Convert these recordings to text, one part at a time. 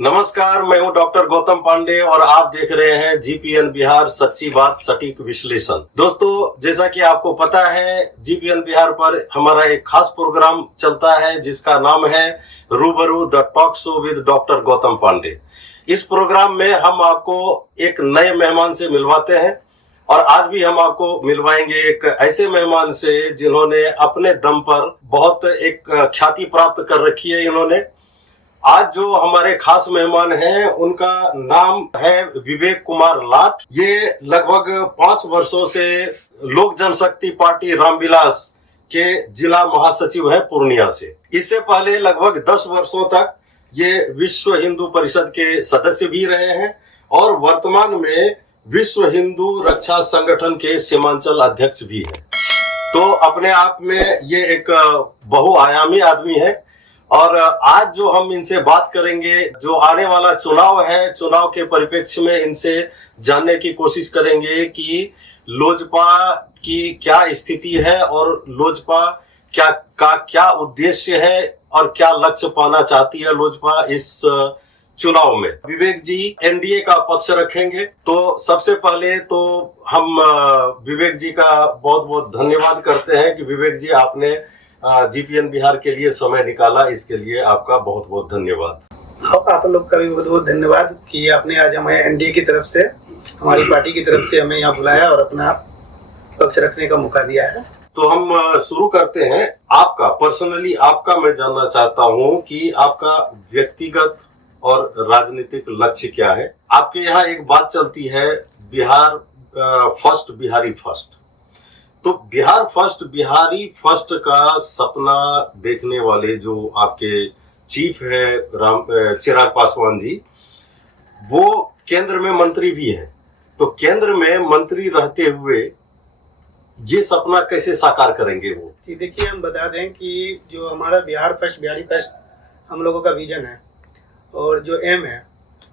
नमस्कार, मैं हूं डॉक्टर गौतम पांडे और आप देख रहे हैं जीपीएन बिहार, सच्ची बात सटीक विश्लेषण। दोस्तों, जैसा कि आपको पता है, जीपीएन बिहार पर हमारा एक खास प्रोग्राम चलता है जिसका नाम है Rubaru the talk show with doctor Gautam Pandey. इस प्रोग्राम में हम आपको एक नए मेहमान से मिलवाते हैं और आज भी हम आपको मिलवाएंगे एक ऐसे मेहमान से जिन्होंने अपने दम पर बहुत एक ख्याति प्राप्त कर रखी है। इन्होंने आज जो हमारे खास मेहमान हैं उनका नाम है विवेक कुमार लाट। ये लगभग 5 वर्षों से लोक जनशक्ति पार्टी रामविलास के जिला महासचिव है पूर्णिया से। इससे पहले लगभग 10 वर्षों तक ये विश्व हिंदू परिषद के सदस्य भी रहे हैं और वर्तमान में विश्व हिंदू रक्षा संगठन के सीमांचल अध्यक्ष भी हैं। तो अपने आप में ये एक बहुआयामी आदमी है और आज जो हम इनसे बात करेंगे, जो आने वाला चुनाव है, चुनाव के परिप्रेक्ष्य में इनसे जानने की कोशिश करेंगे कि लोजपा की क्या स्थिति है और लोजपा क्या उद्देश्य है और क्या लक्ष्य पाना चाहती है लोजपा इस चुनाव में। विवेक जी एनडीए का पक्ष रखेंगे। तो सबसे पहले तो हम विवेक जी का बहुत बहुत धन्यवाद करते हैं कि विवेक जी आपने जीपीएन बिहार के लिए समय निकाला। इसके लिए आपका बहुत बहुत धन्यवाद। आप लोग का भी बहुत बहुत धन्यवाद कि आपने आज हमें एनडीए की तरफ से, हमारी पार्टी की तरफ से हमें यहाँ बुलाया और अपना पक्ष रखने का मौका दिया है। तो हम शुरू करते हैं। आपका पर्सनली आपका मैं जानना चाहता हूँ कि आपका व्यक्तिगत और राजनीतिक लक्ष्य क्या है। आपके यहाँ एक बात चलती है, बिहार फर्स्ट, बिहारी फर्स्ट। तो बिहार फर्स्ट, बिहारी फर्स्ट का सपना देखने वाले जो आपके चीफ है चिराग पासवान जी, वो केंद्र में मंत्री भी हैं। तो केंद्र में मंत्री रहते हुए ये सपना कैसे साकार करेंगे वो? जी देखिए, हम बता दें कि जो हमारा बिहार फर्स्ट, बिहारी फर्स्ट हम लोगों का विजन है और जो एम है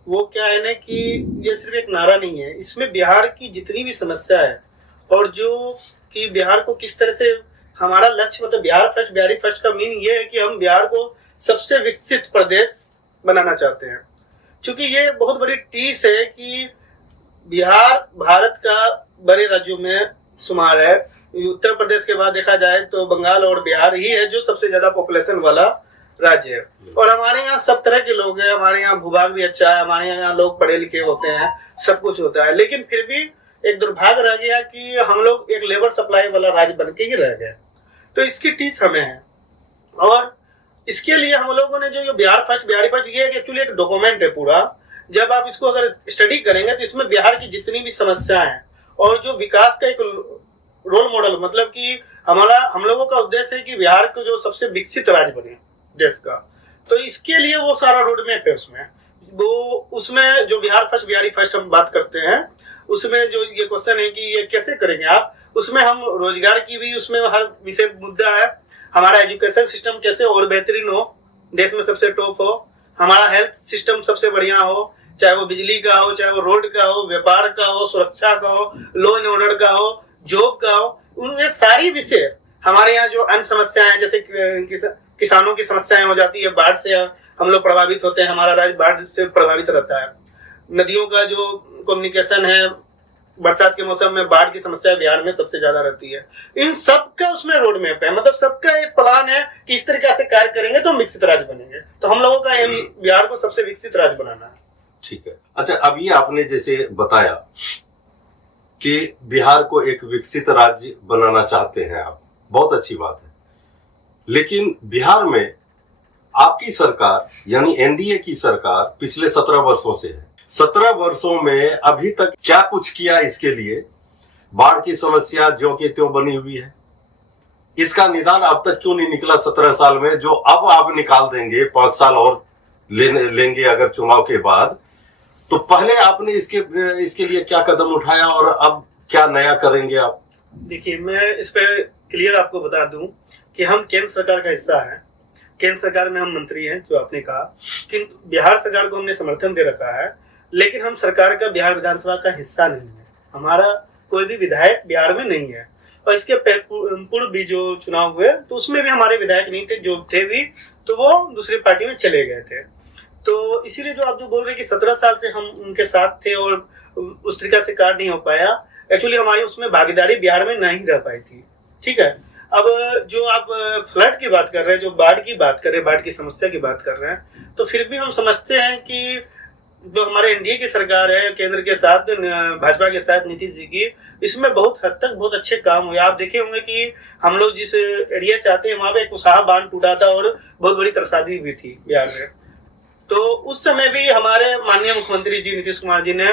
वो क्या है ना कि ये सिर्फ एक नारा नहीं है। इसमें बिहार की जितनी भी समस्या है और जो कि बिहार को किस तरह से हमारा लक्ष्य, मतलब बिहार फर्स्ट, बिहारी फर्स्ट का मीन ये है कि हम बिहार को सबसे विकसित प्रदेश बनाना चाहते हैं। क्योंकि ये बहुत बड़ी टीस है कि बिहार भारत का बड़े राज्यों में शुमार है। उत्तर प्रदेश के बाद देखा जाए तो बंगाल और बिहार ही है जो सबसे ज्यादा पॉपुलेशन वाला राज्य है। और हमारे यहाँ सब तरह के लोग हैं, हमारे यहाँ भूभाग भी अच्छा है, हमारे यहाँ लोग पढ़े लिखे होते हैं, सब कुछ होता है। लेकिन फिर भी एक दुर्भाग्य रह गया कि हम लोग एक लेबर सप्लाई वाला राज्य बन के ही रह गए। तो इसकी टीच हमें है और इसके लिए हम लोगों ने जो बिहार फर्स्ट, बिहारी फर्स्ट, ये एक्चुअली एक डॉक्यूमेंट है पूरा। जब आप इसको अगर स्टडी करेंगे तो इसमें बिहार की जितनी भी समस्याएं हैं और जो विकास का एक रोल मॉडल, मतलब कि हम लोगों का उद्देश्य है कि बिहार को जो सबसे विकसित राज्य बने देश का, तो इसके लिए वो सारा रोड मैप है उसमें जो बिहार फर्स्ट, बिहारी फर्स्ट हम बात करते हैं, उसमें जो ये क्वेश्चन है कि ये कैसे करेंगे आप, उसमें हम रोजगार की भी उसमें हर विषय मुद्दा है। हमारा एजुकेशन सिस्टम कैसे और बेहतरीन हो, देश में सबसे टॉप हो, हमारा हेल्थ सिस्टम सबसे बढ़िया हो, चाहे वो बिजली का हो, चाहे वो रोड का हो, व्यापार का हो, सुरक्षा का हो, लॉ एंड ऑर्डर का हो, जॉब का हो, उनमें सारी विषय। हमारे यहाँ जो अन्य समस्याएं हैं, जैसे किसानों की समस्याएं हो जाती है, बाढ़ से हम लोग प्रभावित होते हैं, हमारा राज्य बाढ़ से प्रभावित रहता है। नदियों का जो कम्युनिकेशन है, बरसात के मौसम में बाढ़ की समस्या बिहार में सबसे ज्यादा रहती है। इन सब का उसमें रोड मैप है, मतलब सबका एक प्लान है कि इस तरीके से कार्य करेंगे तो विकसित राज्य बनेंगे। तो हम लोगों का एम बिहार को सबसे विकसित राज्य बनाना है। ठीक है। अच्छा, अब ये आपने जैसे बताया कि बिहार को एक विकसित राज्य बनाना चाहते हैं आप, बहुत अच्छी बात है। लेकिन बिहार में आपकी सरकार यानी एनडीए की सरकार पिछले 17 वर्षों से है। 17 वर्षों में अभी तक क्या कुछ किया इसके लिए? बाढ़ की समस्या ज्यों की त्यों बनी हुई है, इसका निदान अब तक क्यों नहीं निकला 17 साल में, जो अब आप निकाल देंगे? 5 साल और लेंगे अगर चुनाव के बाद, तो पहले आपने इसके लिए क्या कदम उठाया और अब क्या नया करेंगे आप? देखिए, मैं इस पे क्लियर आपको बता दूं कि हम केंद्र सरकार का हिस्सा है। केंद्र सरकार में हम मंत्री हैं, जो आपने कहा कि बिहार सरकार को हमने समर्थन दे रखा है, लेकिन हम सरकार का बिहार विधानसभा का हिस्सा नहीं है। हमारा कोई भी विधायक बिहार में नहीं है। और इसके पूर्व भी जो चुनाव हुए तो उसमें भी हमारे विधायक नहीं थे, जो थे भी तो वो दूसरी पार्टी में चले गए थे। तो इसीलिए जो आप जो बोल रहे हैं कि 17 साल से हम उनके साथ थे और उस तरीका से कार्य नहीं हो पाया, एक्चुअली हमारी उसमें भागीदारी बिहार में नहीं रह पाई थी। ठीक है, अब जो आप फ्लड की बात कर रहे हैं, जो बाढ़ की बात कर रहे हैं, बाढ़ की समस्या की बात कर रहे हैं, तो फिर भी हम समझते हैं कि जो हमारे एनडीए की सरकार है, केंद्र के साथ भाजपा के साथ नीतीश जी की, इसमें बहुत हद तक बहुत अच्छे काम हुए। आप देखे होंगे कि हम लोग जिस एरिया से आते हैं वहां पे कुसाहा बांध टूटा था और बहुत बड़ी तरसादी भी थी बिहार में। तो उस समय भी हमारे माननीय मुख्यमंत्री जी नीतीश कुमार जी ने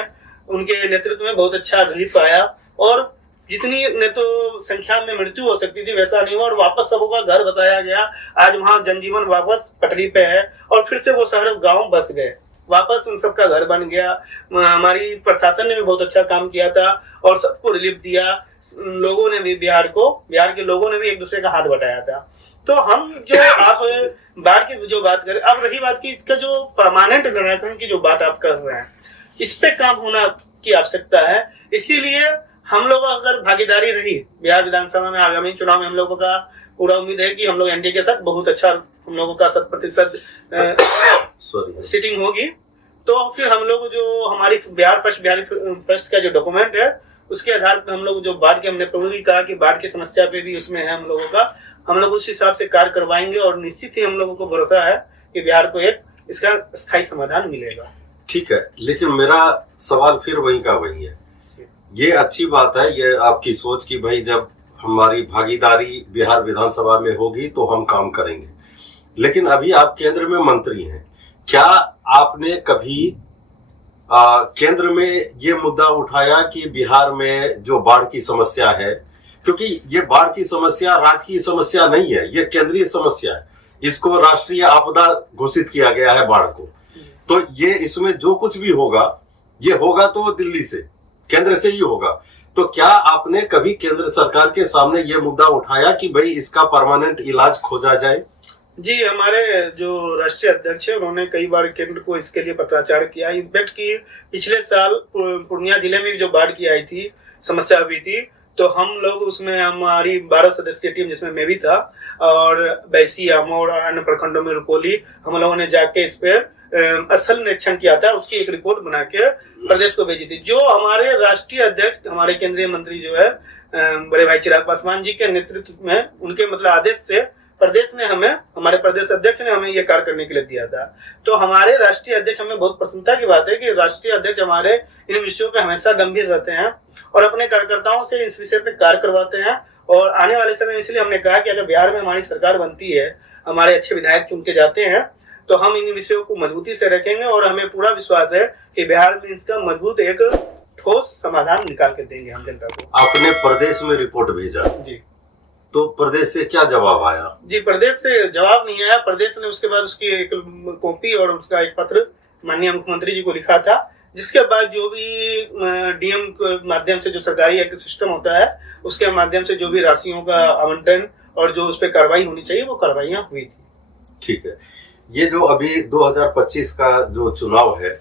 उनके नेतृत्व में बहुत अच्छा रिलीफ आया और जितनी न तो संख्या में मृत्यु हो सकती थी वैसा नहीं हुआ और वापस सबों का घर बसाया गया। आज वहाँ जनजीवन वापस पटरी पे है और फिर से वो शहर गांव बस गए, वापस उन सबका घर बन गया। हमारी प्रशासन ने भी बहुत अच्छा काम किया था और सबको रिलीफ दिया। लोगों ने भी बिहार के लोगों ने भी एक दूसरे का हाथ बटाया था। तो हम जो आप बाढ़ की जो बात करें, अब रही बात की इसका जो परमानेंट निराकरण की जो बात आप कर रहे हैं, इस पे काम होना की आवश्यकता है। इसीलिए हम लोग अगर भागीदारी रही बिहार विधानसभा में आगामी चुनाव में, हम लोगों का पूरा उम्मीद है कि हम लोग एनडीए के साथ बहुत अच्छा हम लोगों का 100% सीटिंग होगी। तो फिर हम लोग जो हमारी बिहार फर्स्ट का जो डॉक्यूमेंट है उसके आधार पर हम लोग जो बाढ़ के, हमने प्रभु भी कहा कि बाढ़ की समस्या पे भी उसमें है हम लोगों का, हम लोग उस हिसाब से कार्य करवाएंगे और निश्चित ही हम लोगों को भरोसा है कि बिहार को एक इसका स्थायी समाधान मिलेगा। ठीक है, लेकिन मेरा सवाल फिर वही का वही है। ये अच्छी बात है, ये आपकी सोच की भाई जब हमारी भागीदारी बिहार विधानसभा में होगी तो हम काम करेंगे। लेकिन अभी आप केंद्र में मंत्री हैं, क्या आपने कभी केंद्र में ये मुद्दा उठाया कि बिहार में जो बाढ़ की समस्या है, क्योंकि ये बाढ़ की समस्या राज्य की समस्या नहीं है, ये केंद्रीय समस्या है, इसको राष्ट्रीय आपदा घोषित किया गया है बाढ़ को, तो ये इसमें जो कुछ भी होगा ये होगा तो दिल्ली से, केंद्र से ही होगा। तो क्या आपने कभी केंद्र सरकार के सामने ये मुद्दा उठाया कि भाई इसका परमानेंट इलाज खोजा जाए? जी, हमारे जो राष्ट्रीय अध्यक्ष है उन्होंने कई बार केंद्र को इसके लिए पत्राचार किया। इनफैक्ट कि पिछले साल पूर्णिया जिले में जो बाढ़ की आई थी, समस्या हुई थी, तो हम लोग उसमें हमारी 12 सदस्यीय टीम जिसमें मैं भी था और बैसी, आमोर और अन्य प्रखंडों में रुपोली, हम लोगों ने जाके इस पे स्थल निरीक्षण किया था, उसकी एक रिपोर्ट बना के प्रदेश को भेजी थी। जो हमारे राष्ट्रीय अध्यक्ष, हमारे केंद्रीय मंत्री जो है बड़े भाई चिराग पासवान जी के नेतृत्व में, उनके मतलब आदेश से प्रदेश ने हमें, हमारे प्रदेश अध्यक्ष ने हमें ये कार्य करने के लिए दिया था। तो हमारे राष्ट्रीय अध्यक्ष, हमें बहुत प्रसन्नता की बात है कि राष्ट्रीय अध्यक्ष हमारे इन विषयों पे हमेशा गंभीर रहते हैं और अपने कार्यकर्ताओं से इस विषय पे कार्य करवाते हैं। और आने वाले समय इसलिए हमने कहा कि अगर बिहार में हमारी सरकार बनती है, हमारे अच्छे विधायक चुनके जाते हैं, तो हम इन विषयों को मजबूती से रखेंगे और हमें पूरा विश्वास है कि बिहार में इसका मजबूत एक ठोस समाधान निकाल के देंगे हम जनता को। आपने प्रदेश में रिपोर्ट भेजा जी, तो प्रदेश से क्या जवाब आया? जी, प्रदेश से जवाब नहीं आया। प्रदेश ने उसके बाद उसकी एक कॉपी और उसका एक पत्र माननीय मुख्यमंत्री जी को लिखा था, जिसके बाद जो भी डीएम के माध्यम से जो सरकारी एक सिस्टम होता है उसके माध्यम से जो भी राशियों का आवंटन और जो उस पर कार्रवाई होनी चाहिए वो कार्रवाइयां हुई थी। ठीक है, ये जो अभी 2025 का जो चुनाव है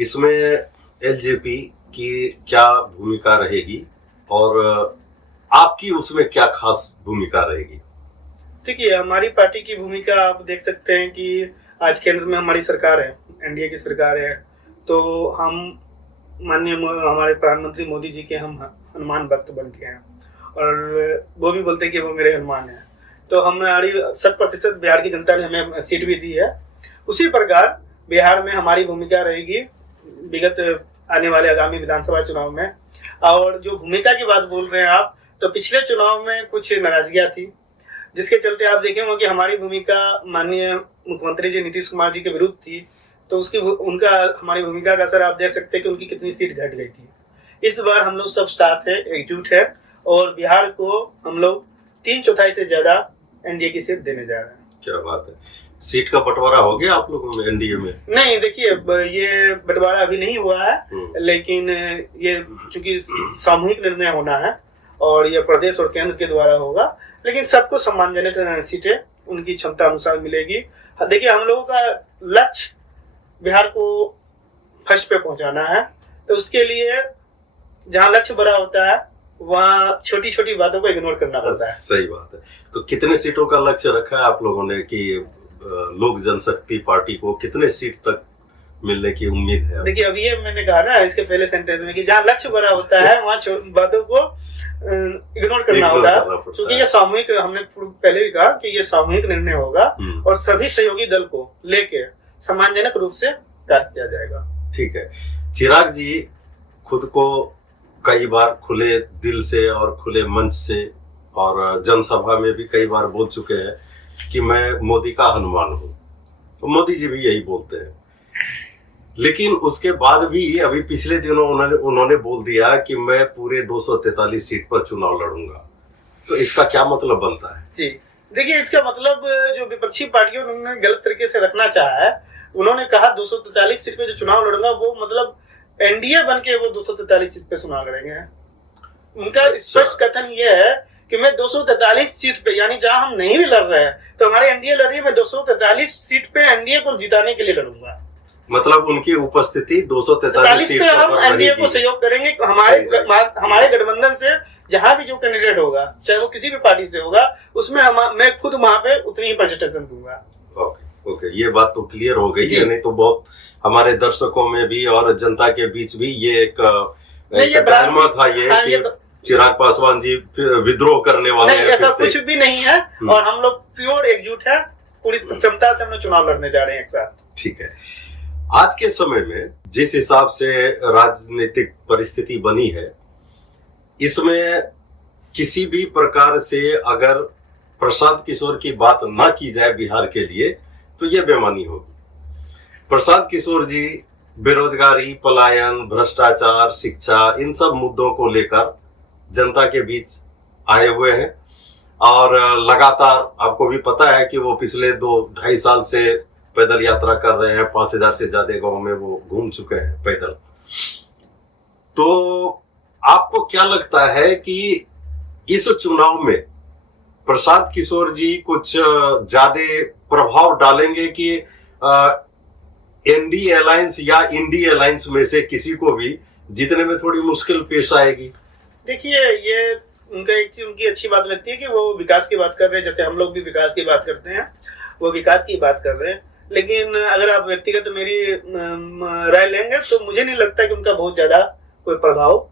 इसमें एलजेपी की क्या भूमिका रहेगी और आपकी उसमें क्या खास भूमिका रहेगी? देखिए, हमारी पार्टी की भूमिका आप देख सकते हैं कि आज केंद्र में हमारी सरकार है, एनडीए की सरकार है, तो हम माननीय हमारे प्रधानमंत्री मोदी जी के हम हनुमान भक्त बन के हैं और वो भी बोलते हैं कि वो मेरे हनुमान हैं। तो हमारी 100% बिहार की जनता ने हमें सीट भी दी है। उसी प्रकार बिहार में हमारी भूमिका रहेगी विगत आने वाले आगामी विधानसभा चुनाव में। और जो भूमिका की बात बोल रहे हैं आप, तो पिछले चुनाव में कुछ नाराजगियां थी, जिसके चलते आप देखेंगे कि हमारी भूमिका माननीय मुख्यमंत्री जी नीतीश कुमार जी के विरुद्ध थी। तो हमारी भूमिका का असर आप देख सकते हैं कि उनकी कितनी सीट घट गई थी। इस बार हम लोग सब साथ है, एकजुट है और बिहार को हम लोग 3/4 से ज्यादा एनडीए की सीट देने जा रहे हैं। क्या बात है, सीट का बंटवारा हो गया आप लोगों में एनडीए में? नहीं, देखिए, ये बंटवारा अभी नहीं हुआ है, लेकिन ये चूंकि सामूहिक निर्णय होना है और ये प्रदेश और केंद्र के द्वारा होगा, लेकिन सबको सम्मानजनक सीटें उनकी क्षमता अनुसार मिलेगी। देखिए, हम लोगों का लक्ष्य बिहार को फर्स्ट पे पहुंचाना है, तो उसके लिए जहाँ लक्ष्य बड़ा होता है वहाँ छोटी छोटी बातों को इग्नोर करना पड़ता है। सही बात है। तो कितने सीटों का लक्ष्य रखा है आप लोगों ने कि लोक जनशक्ति पार्टी को कितने सीट तक मिलने की उम्मीद है? देखिए, अभी ये मैंने कहा ना इसके पहले सेंटेंस में कि जहाँ लक्ष्य बड़ा होता है वहाँ बातों को इग्नोर करना होगा, क्योंकि ये सामूहिक, हमने पहले भी कहा कि ये सामूहिक निर्णय होगा और सभी सहयोगी दल को लेके सम्मानजनक रूप से कार्य किया जाएगा। ठीक है। चिराग जी खुद को कई बार खुले दिल से और खुले मंच से और जनसभा में भी कई बार बोल चुके हैं कि मैं मोदी का हनुमान हूं, तो मोदी जी भी यही बोलते हैं। लेकिन उसके बाद भी अभी पिछले दिनों उन्होंने बोल दिया कि मैं पूरे 243 सीट पर चुनाव लड़ूंगा, तो इसका क्या मतलब बनता है? जी देखिए, इसका मतलब जो विपक्षी पार्टियों उन्होंने गलत तरीके से रखना चाहा है। उन्होंने कहा 243 सीट पे जो चुनाव लड़ूंगा, वो मतलब एनडीए बन के वो 243 सीट पे चुनाव लड़ेंगे। उनका स्पष्ट कथन ये है कि मैं 243 सीट पे, यानी जहां हम नहीं भी लड़ रहे हैं तो हमारे एनडीए लड़ रही है, मैं 243 सीट पे एनडीए को जिताने के लिए लड़ूंगा। मतलब उनकी उपस्थिति 243 सीट पे हम एनडीए को सहयोग करेंगे। हमारे गठबंधन से जहां भी जो कैंडिडेट होगा, चाहे वो किसी भी पार्टी से होगा, उसमें मैं खुद वहां पे उतनी ही परसेंटेज दूंगा। ओके, ये बात तो क्लियर हो गई है। नहीं तो बहुत हमारे दर्शकों में भी और जनता के बीच भी ये एक डायलमा था ये कि चिराग पासवान जी विद्रोह करने वाले हैं। ऐसा कुछ भी नहीं है और हम लोग प्योर एकजुट है, पूरी क्षमता से हम लोग चुनाव लड़ने जा रहे हैं एक साथ। ठीक है। आज के समय में जिस हिसाब से राजनीतिक परिस्थिति बनी है, इसमें किसी भी प्रकार से अगर प्रशांत किशोर की बात ना की जाए बिहार के लिए, तो यह बेईमानी होगी। प्रशांत किशोर जी बेरोजगारी, पलायन, भ्रष्टाचार, शिक्षा, इन सब मुद्दों को लेकर जनता के बीच आए हुए हैं और लगातार आपको भी पता है कि वो पिछले 2-2.5 साल से पैदल यात्रा कर रहे हैं। 5000 से ज्यादा गांव में वो घूम चुके हैं पैदल। तो आपको क्या लगता है कि इस चुनाव में प्रशांत किशोर जी कुछ ज्यादा प्रभाव डालेंगे कि एनडी अलायंस या इंडी अलायंस में से किसी को भी जीतने में थोड़ी मुश्किल पेश आएगी? देखिए, ये उनका एक चीज उनकी अच्छी बात लगती है कि वो विकास की बात कर रहे हैं, जैसे हम लोग भी विकास की बात करते हैं, वो विकास की बात कर रहे हैं। लेकिन अगर आप व्यक्तिगत मेरी राय लेंगे तो मुझे नहीं लगता कि उनका बहुत ज्यादा कोई प्रभाव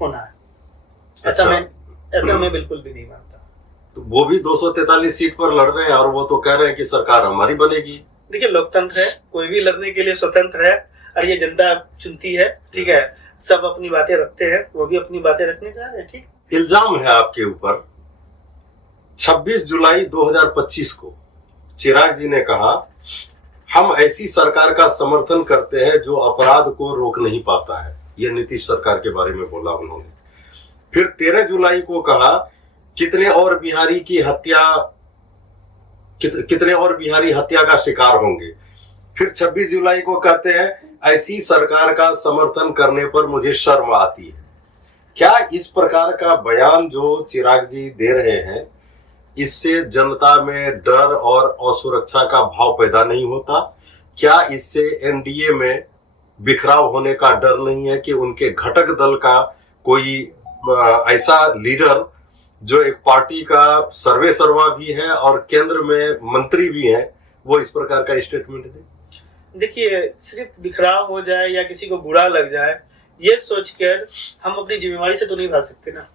होना है। ऐसा मैं बिल्कुल भी नहीं मानता। तो वो भी 243 सीट पर लड़ रहे हैं और वो तो कह रहे हैं कि सरकार हमारी बनेगी। देखिए, लोकतंत्र है, कोई भी लड़ने के लिए स्वतंत्र है और ये जनता चुनती है। ठीक है, सब अपनी बातें रखते हैं, वो भी अपनी बातें रखने जा रहे हैं। ठीक, इल्जाम है आपके ऊपर 26 जुलाई 2025 को चिराग जी ने कहा, हम ऐसी सरकार का समर्थन करते हैं जो अपराध को रोक नहीं पाता है। यह नीतीश सरकार के बारे में बोला उन्होंने। फिर 13 जुलाई को कहा, कितने और बिहारी हत्या का शिकार होंगे। फिर 26 जुलाई को कहते हैं, ऐसी सरकार का समर्थन करने पर मुझे शर्म आती है। क्या इस प्रकार का बयान जो चिराग जी दे रहे हैं, इससे जनता में डर और असुरक्षा का भाव पैदा नहीं होता? क्या इससे एनडीए में बिखराव होने का डर नहीं है कि उनके घटक दल का कोई ऐसा लीडर जो एक पार्टी का सर्वे सर्वा भी है और केंद्र में मंत्री भी है, वो इस प्रकार का स्टेटमेंट दे? देखिए, सिर्फ बिखराव हो जाए या किसी को बुरा लग जाए, ये सोचकर हम अपनी जिम्मेवारी से तो नहीं भाग सकते ना।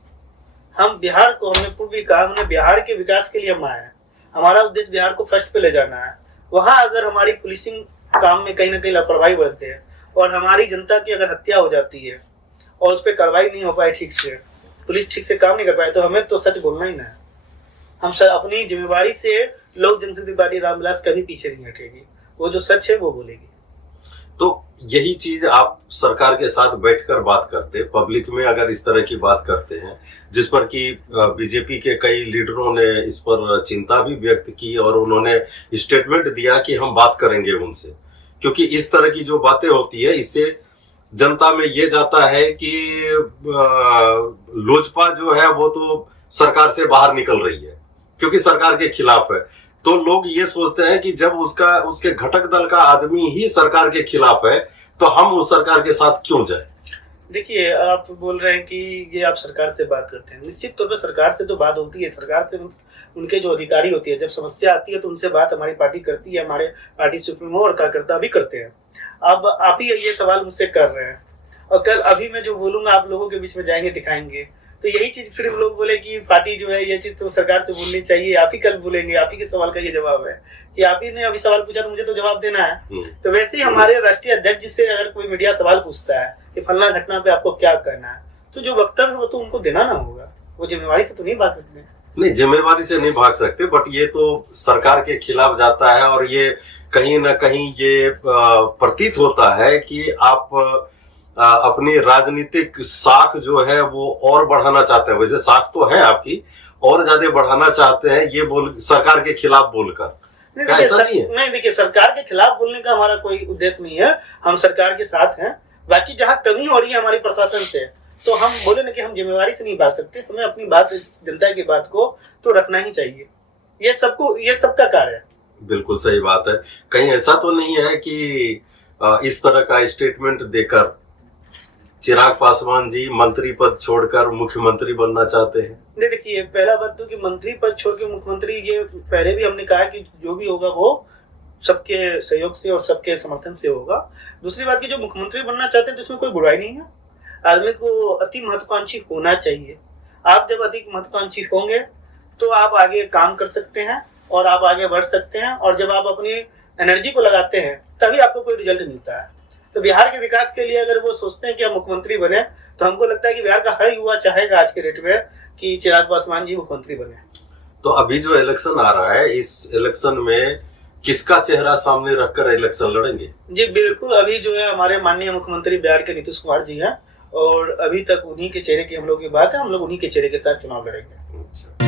हम बिहार को, हमने पूर्व भी कहा, हमने बिहार के विकास के लिए हम आए हैं। हमारा उद्देश्य बिहार को फर्स्ट पे ले जाना है। वहां अगर हमारी पुलिसिंग काम में कहीं ना कहीं लापरवाही बरतते हैं और हमारी जनता की अगर हत्या हो जाती है और उस पर कार्रवाई नहीं हो पाए ठीक से, पुलिस ठीक से काम नहीं कर पाए, तो हमें तो सच बोलना ही ना है। हम सब अपनी जिम्मेवारी से, लोक जनशक्ति पार्टी रामविलास कभी पीछे नहीं हटेगी। वो जो सच है वो बोलेगी। तो यही चीज आप सरकार के साथ बैठकर बात करते, पब्लिक में अगर इस तरह की बात करते हैं, जिस पर कि बीजेपी के कई लीडरों ने इस पर चिंता भी व्यक्त की और उन्होंने स्टेटमेंट दिया कि हम बात करेंगे उनसे, क्योंकि इस तरह की जो बातें होती है इससे जनता में ये जाता है कि लोजपा जो है वो तो सरकार से बाहर निकल रही है क्योंकि सरकार के खिलाफ है। तो लोग ये सोचते हैं कि जब उसके घटक दल का आदमी ही सरकार के खिलाफ है तो हम उस सरकार के साथ क्यों जाए? देखिए, आप बोल रहे हैं कि ये आप सरकार से बात करते हैं। निश्चित तौर पर सरकार से तो बात होती है। सरकार से उनके जो अधिकारी होती है, जब समस्या आती है तो उनसे बात हमारी पार्टी करती है, हमारे पार्टी सुप्रीमो और कार्यकर्ता भी करते हैं। अब आप ही ये सवाल मुझसे कर रहे हैं और कल अभी मैं जो बोलूंगा आप लोगों के बीच में जाएंगे दिखाएंगे, तो यही चीज फिर लोग बोले कि पार्टी जो है ये चीज तो सरकार से बोलनी चाहिए, आप ही कल बोलेंगे, आप ही के सवाल का ये जवाब है कि आप ही ने अभी सवाल पूछा तो मुझे तो जवाब देना है। तो वैसे ही हमारे राष्ट्रीय अध्यक्ष जी से अगर कोई मीडिया सवाल पूछता है कि फलना घटना पे आपको क्या करना है, तो जो वक्तव्य है वो तो उनको देना ना होगा, वो जिम्मेवारी से तो नहीं भाग सकते। नहीं, जिम्मेवारी से नहीं भाग सकते, बट ये तो सरकार के खिलाफ जाता है और ये कहीं ना कहीं ये प्रतीत होता है कि आप अपनी राजनीतिक साख जो है वो और बढ़ाना चाहते हैं। वैसे साख तो है आपकी, और ज्यादा बढ़ाना चाहते हैं ये बोल सरकार के खिलाफ बोलकर। ऐसा नहीं है? नहीं, देखिए सरकार के खिलाफ बोलने का हमारा कोई उद्देश्य नहीं है, हम सरकार के साथ हैं। बाकी जहाँ कमी हो रही है हमारी प्रशासन से, तो हम बोले ना कि हम जिम्मेवारी से नहीं भाग सकते, हमें अपनी बात, जनता की बात को तो रखना ही चाहिए। ये सबका कार्य है। बिल्कुल सही बात है। कहीं ऐसा तो नहीं है कि इस तरह का स्टेटमेंट देकर चिराग पासवान जी मंत्री पद छोड़कर मुख्यमंत्री बनना चाहते हैं? नहीं, देखिए पहला बात तो कि मंत्री पद छोड़ के मुख्यमंत्री, ये पहले भी हमने कहा कि जो भी होगा वो सबके सहयोग से और सबके समर्थन से होगा। दूसरी बात कि जो मुख्यमंत्री बनना चाहते हैं तो इसमें कोई बुराई नहीं है, आदमी को अति महत्वाकांक्षी होना चाहिए। आप जब अधिक महत्वाकांक्षी होंगे तो आप आगे काम कर सकते हैं और आप आगे बढ़ सकते हैं, और जब आप अपनी एनर्जी को लगाते हैं तभी आपको कोई रिजल्ट मिलता है। तो बिहार के विकास के लिए अगर वो सोचते हैं कि हम मुख्यमंत्री बने, तो हमको लगता है कि बिहार का हर युवा चाहेगा आज के डेट में कि चिराग पासवान जी मुख्यमंत्री बने। तो अभी जो इलेक्शन आ रहा है, इस इलेक्शन में किसका चेहरा सामने रखकर इलेक्शन लड़ेंगे? जी बिल्कुल, अभी जो है हमारे माननीय मुख्यमंत्री बिहार के नीतीश कुमार जी हैं और अभी तक उन्हीं के चेहरे की हम लोग की बात है, हम लोग उन्हीं के चेहरे के साथ चुनाव लड़ेंगे। अच्छा।